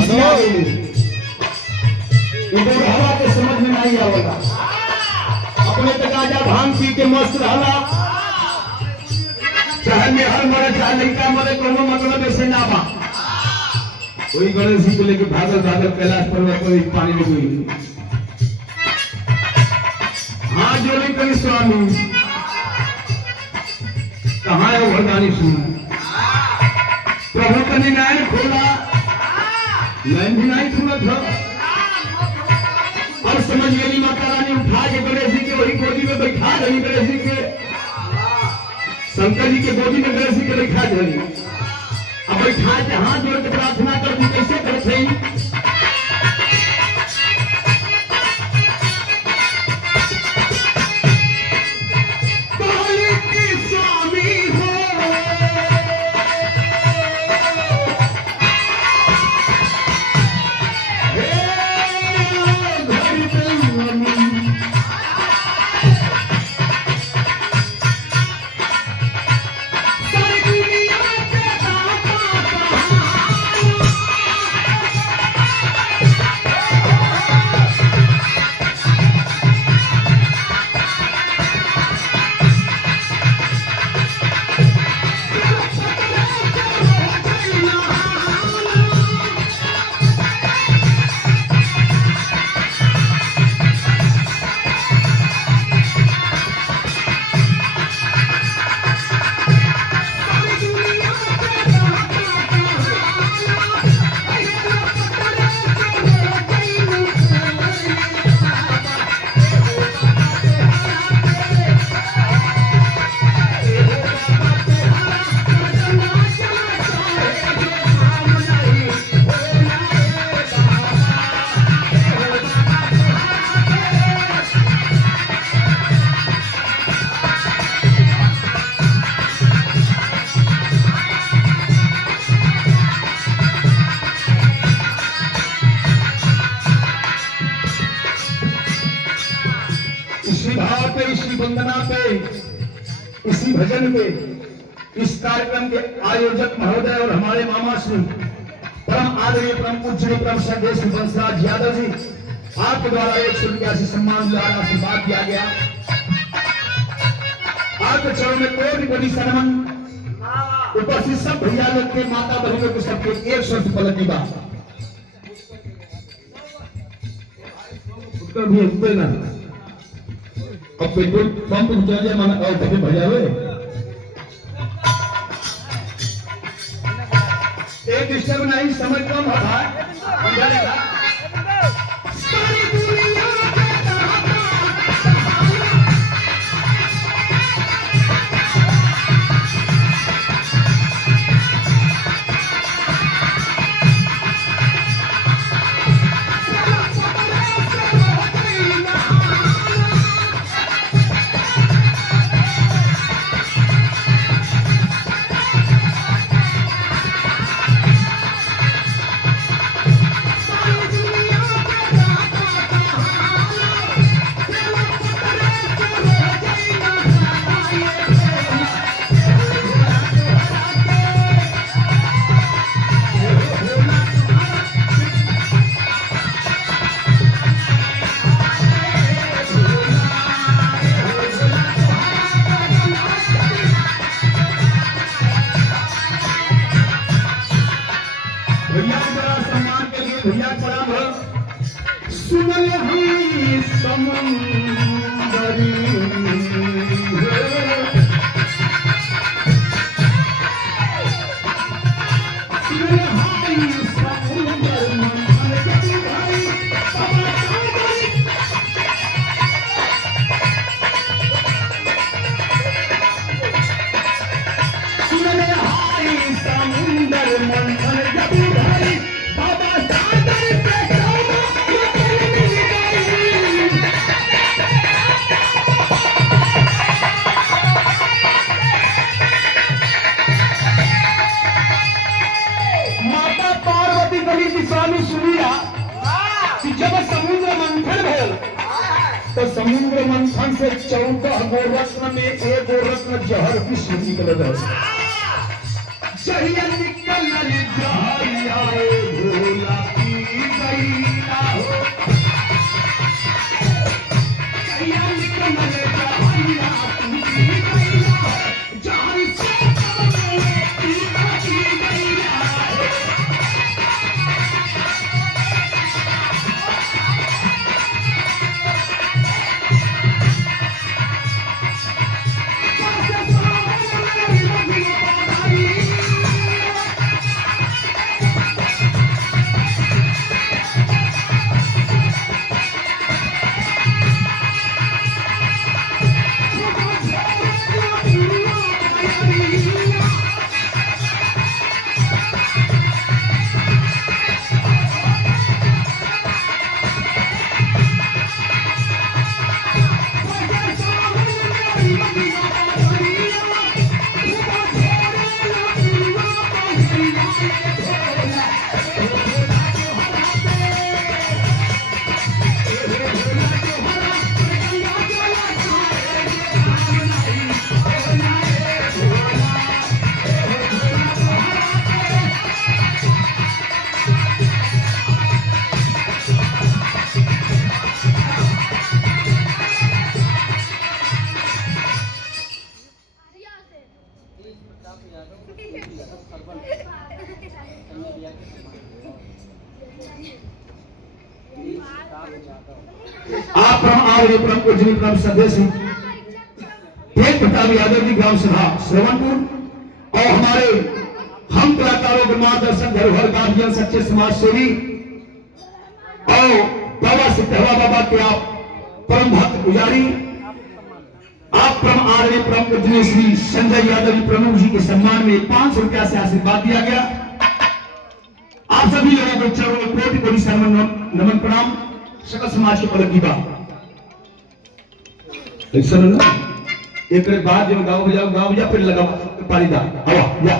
खिसिया गई इधर हवा के समझ में नहीं आवेगा। अपने तो गाजा भांग पी के मस्त रहला, चाहे मेहर मरे चाहे लड़का मरे, कोनो मतलब ऐसे ना बा। कोई गणेश जी को लेके भागल भागल कैलाश पर्वत पर पानी में हुई। हाँ जोड़ी करी स्वामी, कहाँ है वरदानी सुना? प्रभु का नैन खोला, नैन भी नहीं खुला था। और समझ गई माता रानी उठा के गणेश जी के वही गोदी में बैठा रही, गणेश जी के शंकर जी के गोदी में गणेश जी के बैठा रही। अब बैठा के हाथ जोड़ के प्रार्थना करती, कैसे करते हैं? इसी वंदना पे, इसी भजन पे, इस कार्यक्रम के आयोजक महोदय और हमारे मामा श्री परम आदरणीय परम पूज्य परम श्रद्धेय श्री बंसराज यादव जी, आपके द्वारा 100 से सम्मान द्वारा आशीर्वाद दिया गया। आपके चरणों में कोटि कोटि सनमन। उपस्थित सब भैया लोग के, माता बहनों के सबके 100 से पलटी बा उसका भी उठते ना। अब पेट्रोल पंप जाए मन और देखे भैया हुए एक डिस्टर्ब नहीं, समझ कम है। सुनल हम समुंदरी तो समुद्र मंथन से 14 गो रत्न में एक गो रत्न जहर विश्व निकल रहा। आप परम आदरणीय परम पूजनीय परम सदस्य तेज प्रताप यादव जी ग्राम सभा श्रवणपुर और हमारे हम कलाकारों के मार्गदर्शन धरोहर गार्जियन सच्चे समाज सेवी और बाबा सिद्धवा बाबा के आप परम भक्त पुजारी आप परम आदरणीय परम पूजनीय श्री संजय यादव जी प्रमुख जी के सम्मान में 500 रुपया से आशीर्वाद दिया गया। आप सभी लोगों को चरणों में कोटि कोटि नमन प्रणाम। सकल समाज के पलक की बात सुनो ना, एक बाद जब गाँव बजा फिर लगा पालीदार हवा या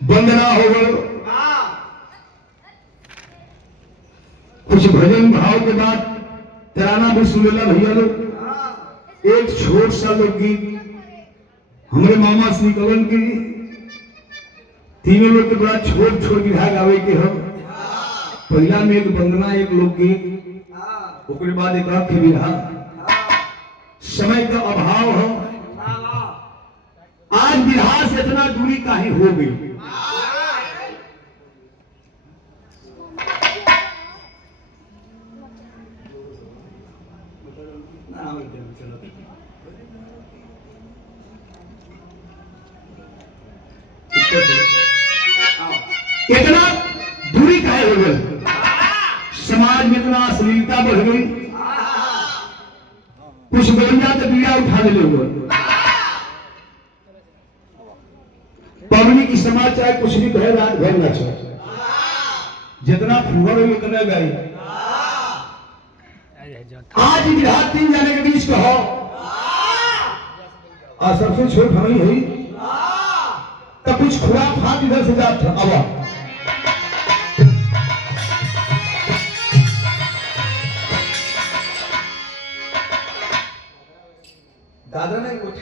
वंदना हो गए। कुछ भजन भाव के बाद तराना भी सुन लेना भैया लोग। एक छोट सा लोकगीत हमारे मामा श्री कवन की तीनों लोग के बड़ा छोट छोट विधा गावे के हम। पहला में एक वंदना एक लोकगीत उसके बाद एक आख्य विधा। समय का अभाव है, आज विधा से इतना दूरी काहे हो गई। इतना दूरी काहे हो गई, समाज में इतना अश्लीलता बढ़ गई। कुछ बोल जाते पीड़ा उठा ले लोग। पब्लिक की समाज चाहे कुछ भी कहे रात भर ना चाहे, जितना फुहर हो उतना गई। आज विधा 3 जाने के बीच कहो और सबसे छोट हमें हुई तो कुछ खुराफात इधर से जाता अब दादा ने कुछ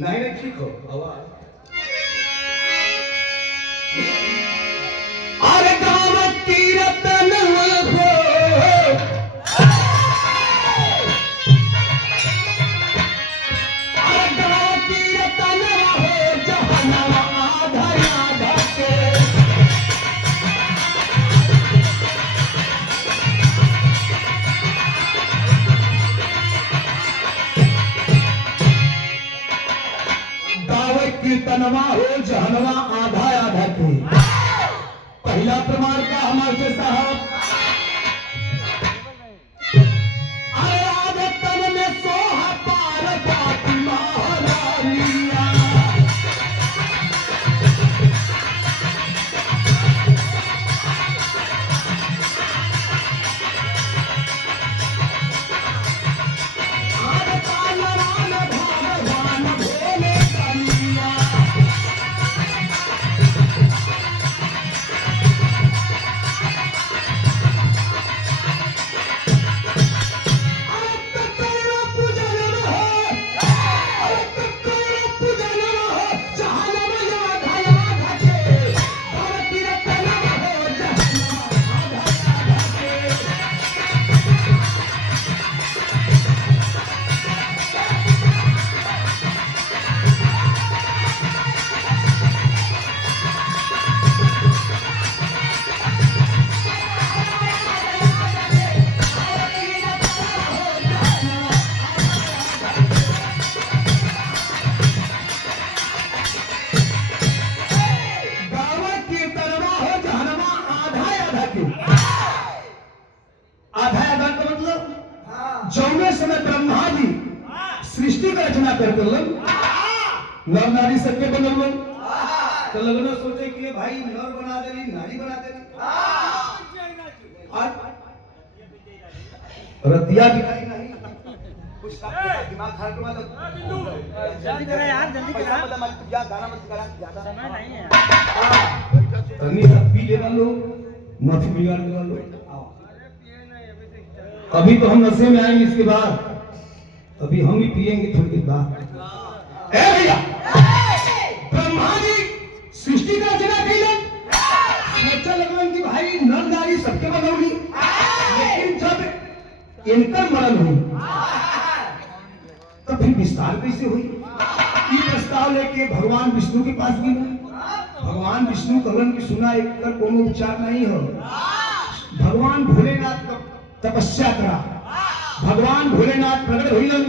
नहीं ठीक हो आवाज। अरे गाँव की रतन हो, अरे गाँव की रतन हो, जहनवा आधा आधा के। कीर्तनवा हो जहनवा आधा आधा के। पहला प्रमाण का हमारे साहब अरे आधे तन में सोहा पार बाती महारानिया। नर नारी सबके बनल तो लगना सोचे कि ये भाई नर बना दे रही नारी बना दे रही रतिया बिकाई नहीं कुछ दिमाग खराब कर मत जल्दी करा यार, जल्दी करा। मतलब मत या गाना मत करा ज्यादा समय नहीं है। तनी सब पी ले वालो माफी बिगाड़ ले वालो। अभी तो हम नशे में आएंगे, इसके बाद अभी हम ही पिएंगे थोड़ी देर बाद। ए भैया, ब्रह्मा जी सृष्टि का रचना कैलन, सोचा लगन कि भाई नर नारी सबके बनौली, लेकिन जब इनका मरण हुई तो फिर विस्तार कैसे हुई? ये प्रस्ताव लेके भगवान विष्णु के पास गए। भगवान विष्णु कहलन कि सुना, एक का कोनो उपचार नहीं हो। भगवान भोलेनाथ का तपस्या करा, भगवान भोलेनाथ प्रकट हुईलन।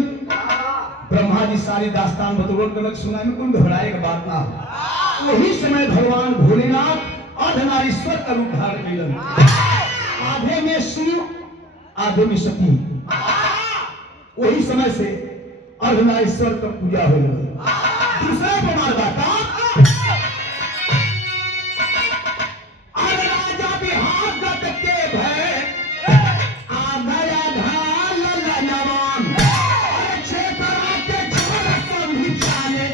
ब्रह्मा जी सारी दास्तान बतौलन कनक सुना में कोई घबराए का बात ना हो। वही समय भगवान भोलेनाथ अर्धनारीश्वर का रूप धारण कैलन। आधे में शिव आधे में सती। वही समय से अर्धनारीश्वर का पूजा हो गई। दूसरा प्रमाण बात, राजा बिहार गत के भय आधा आधा ललनवान, क्षेत्र के छोड़ संधि जाने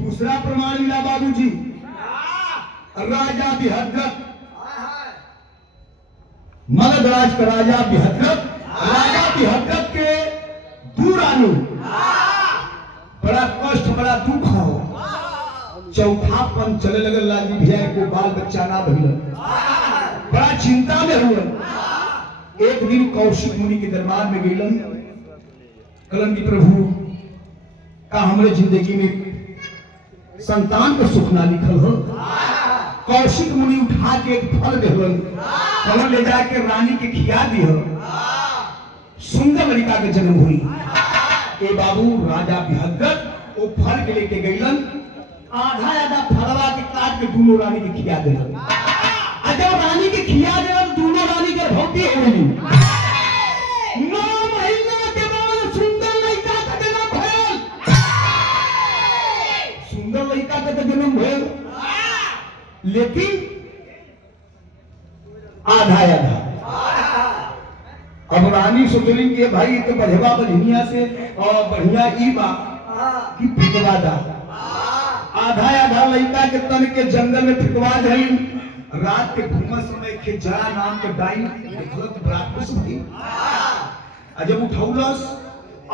दूसरा प्रमाण मिला बाबूजी, राजा बिहद्रथ, मगध राज का राजा बिहद्रथ, राजा बिहद्रथ के दूरानु बड़ा कष्ट बड़ा दुख हो, चौथापन चले लगल। लाली भैया को बाल बच्चा ना भइल, बड़ा चिंता में हुआ। एक दिन कौशिक मुनि के दरबार में गेलन, कहलन कि प्रभु का हमरे जिंदगी में संतान का सुख ना लिखल हो। कौशिक मुनि उठा के एक फल देवन, फल ले जाके रानी के खिया दियो। सुंदर लड़का के जन्म हुई। ए बाबू, राजा बिहद्रथ वो फल के लेके गईलन, आधा आधा फलवा के काट के दोनों रानी के खिया देलन। जब रानी के खिया देलन, दोनों रानी के भौती हो गई। 9 महीना के बाद सुंदर लड़का का जन्म भइल। सुंदर लड़का का जन्म भइल, लेकिन आधा आधा। अब रानी सोचली कि भाई ये तो बढ़ेवा बढ़िया से और बढ़िया ई बा कि फिकवा दा। आधा आधा लड़का के तन के जंगल में फिकवा जाई। रात के घूमत समय के जरा नाम के डाइन देखलत बरात को सुधी। जब उठौलस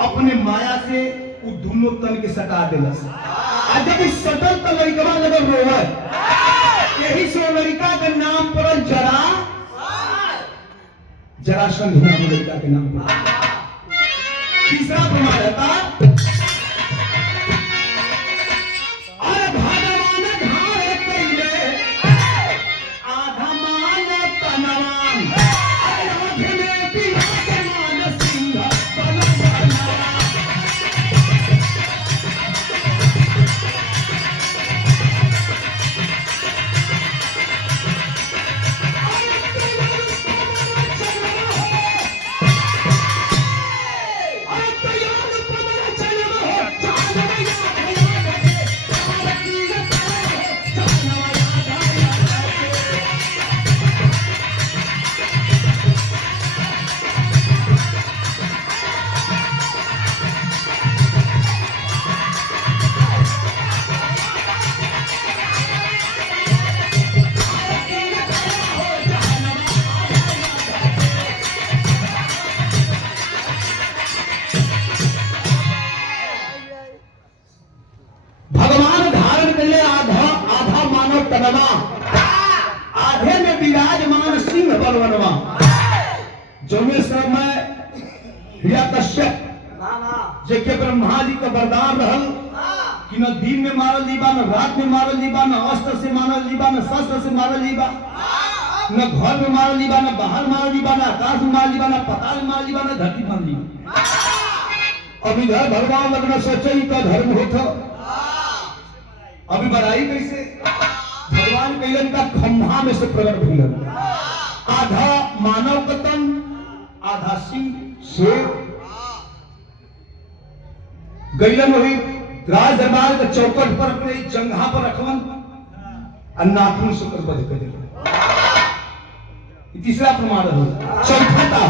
अपने माया से उ दोनों तन के सटा देलस। जब इस सटल तो लड़का लगल रोवे। यही से लड़का का नाम पड़ल जरासंध नाम लड़का के नाम पड़ल। तीसरा प्रमाण रहता, अरे भगवान धारे कैले आधा मान तनवान, अरे आँख में पिला के मान सिंह बलवान। आधे में विराजमान सिंह बलवनवा, जो में समय हिरण्यकश्यप जेके ब्रह्मा जी का वरदान रहल कि न दिन में मारल जीबा, न रात में मारल जीबा, न अस्त्र से मारल जीबा, न शस्त्र से मारल जीबा, न घर में मारल जीबा, न बाहर मारल जीबा, न आकाश में मारल जीबा, न पताल में मारल जीबा, न धरती में मारल जीबा। अब इधर भगवान लगना सोचे ही तो धर्म होता, अभी बढ़ाई कैसे? भगवान कैलन का खंभा में से प्रकट भइलन, आधा मानव का तन, आधा सिंह शेर। गैलन वही राज दरबार के चौकट पर अपने जंघा पर रखवन और नाखून से कर बध कर दिलन। तीसरा प्रमाण है। चौथा था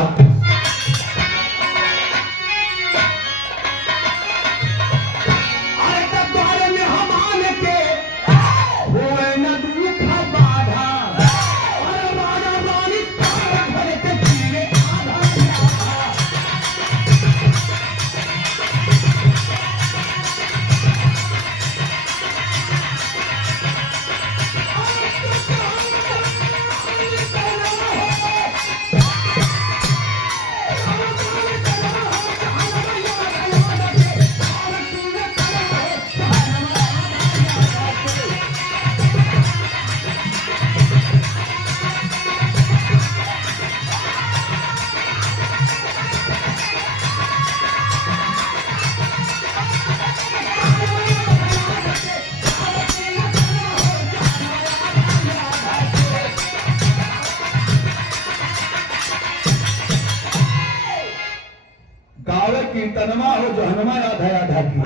कीर्तनमा हो जो हनुमा आधा आधा की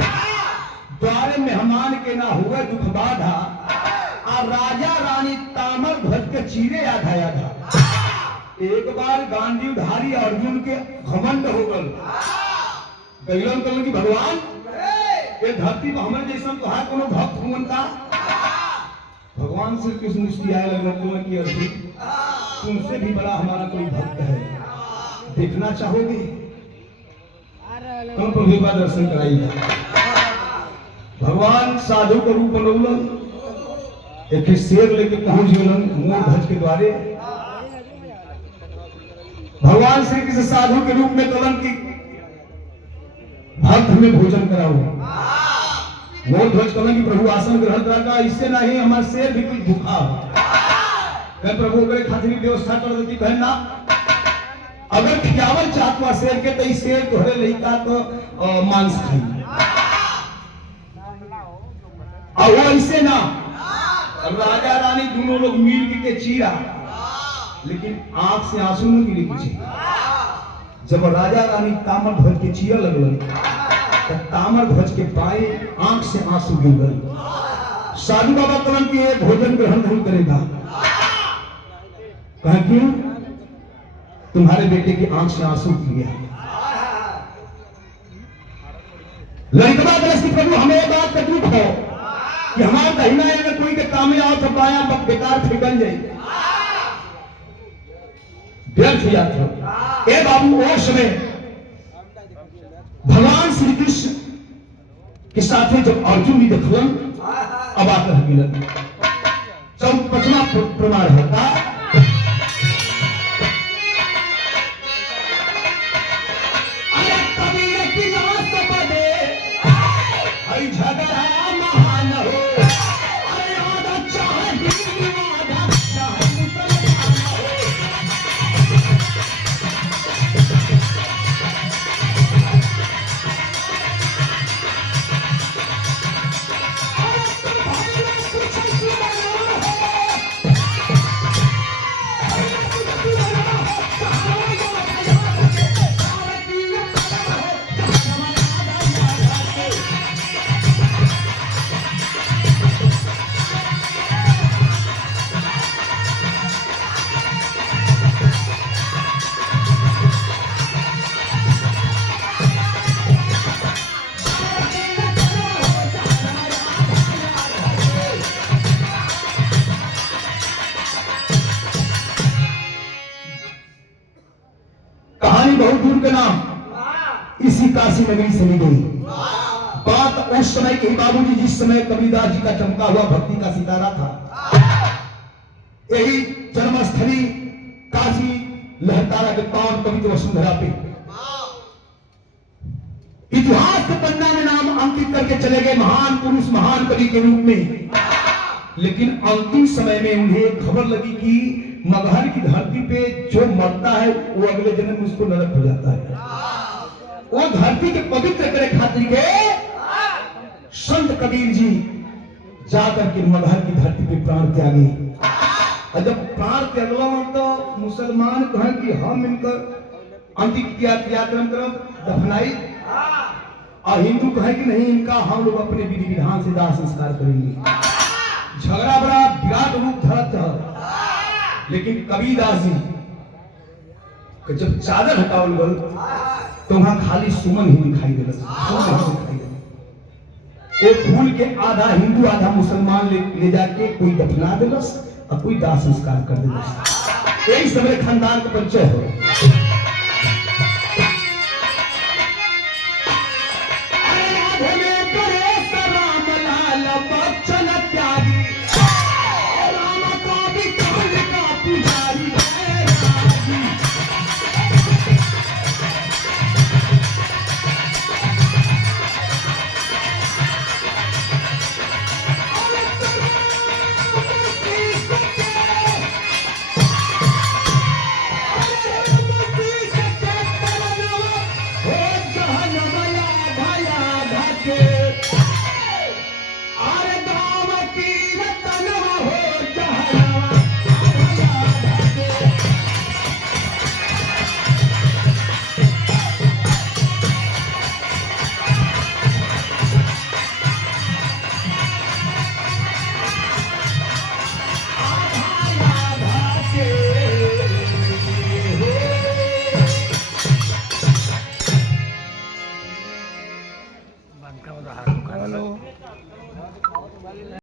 द्वारे मेहमान के ना हुआ दुख बाधा और राजा रानी तामर ध्वज के चीरे आधा आधा। एक बार गांधी धारी अर्जुन के घमंड हो गल, गैलन कहलन कि भगवान ये धरती पर हमारे जैसा तो है कोनो भक्त हुन का? भगवान श्री कृष्ण मुस्कुराए लगन कि अर्जुन तुमसे भी बड़ा हमारा कोई भक्त है, देखना चाहोगे? कौन प्रभु का दर्शन कराइएगा। भगवान साधु का रूप बनौलन, एक शेर लेके पहुंच गलन मोर ध्वज के द्वारे। भगवान श्री कृष्ण साधु के रूप में कलन की भक्त में भोजन कराओ। मोर ध्वज कलन की प्रभु आसन ग्रहण करा, इससे नहीं हमारा शेर भी कुछ भूखा हो, कह प्रभु अगर खातिर व्यवस्था कर देती कहे ना, अगर खियावल चाहता शेर के तो शेर तोहरे लइका तो मांस खाई, और वो ऐसे ना राजा रानी दोनों लोग मिल के चीरा, लेकिन आंख से आंसू न गिरे पीछे। जब राजा रानी तामर ध्वज के चीरा लगल तो तामर ध्वज के पाए आंख से आंसू गिर गए। साधु बाबा कलन के भोजन ग्रहण नहीं करेगा, कहा क्यों? तुम्हारे बेटे की आंख से आंसू किया। लड़का दृष्टि प्रभु हमें बात का दुख हो कि हमारा दहिना अगर कोई के काम में आओ तो बाया बेकार फिकल जाए, व्यर्थ यात्रा। ए बाबू वो समय भगवान श्री कृष्ण के साथ जब अर्जुन भी देखलन अब आकर मिलन। जब पचमा प्रमाण होता बहुत दूर के नाम इसी काशी नगरी से ली गई। बात उस समय के बाबूजी जिस समय कबीरदास जी का चमका हुआ भक्ति का सितारा था। यही जन्मस्थली काशी लहरतारा के पावन पवित्र वसुंधरा पे इतिहास के पन्ना में नाम अंकित नामांकित करके चले गए महान पुरुष महान कवि के रूप में। लेकिन अंतिम समय में उन्हें खबर लगी कि मगहर की धरती पे जो मरता है वो अगले जन्म में उसको नरक हो जाता है। वो धरती के पवित्र करे खातिर के संत कबीर जी जाकर के मगहर की धरती पे प्राण त्यागे। और जब प्राण त्यागला तो मुसलमान कहें कि हम इनकर अंतिम क्रियाक्रम करब दफनाई, और हिंदू कहे कि नहीं इनका हम लोग अपने विधि विधान से दाह संस्कार करेंगे। झगड़ा बड़ा विराट रूप धरत है। लेकिन कबीरदास जी कि जब चादर हटावल गल तो वहां खाली सुमन ही दिखाई दे एक फूल के आधा हिंदू आधा मुसलमान ले जाके कोई दफना दिलस और कोई दाह संस्कार कर दिलस। यही समय खानदान का परिचय हो।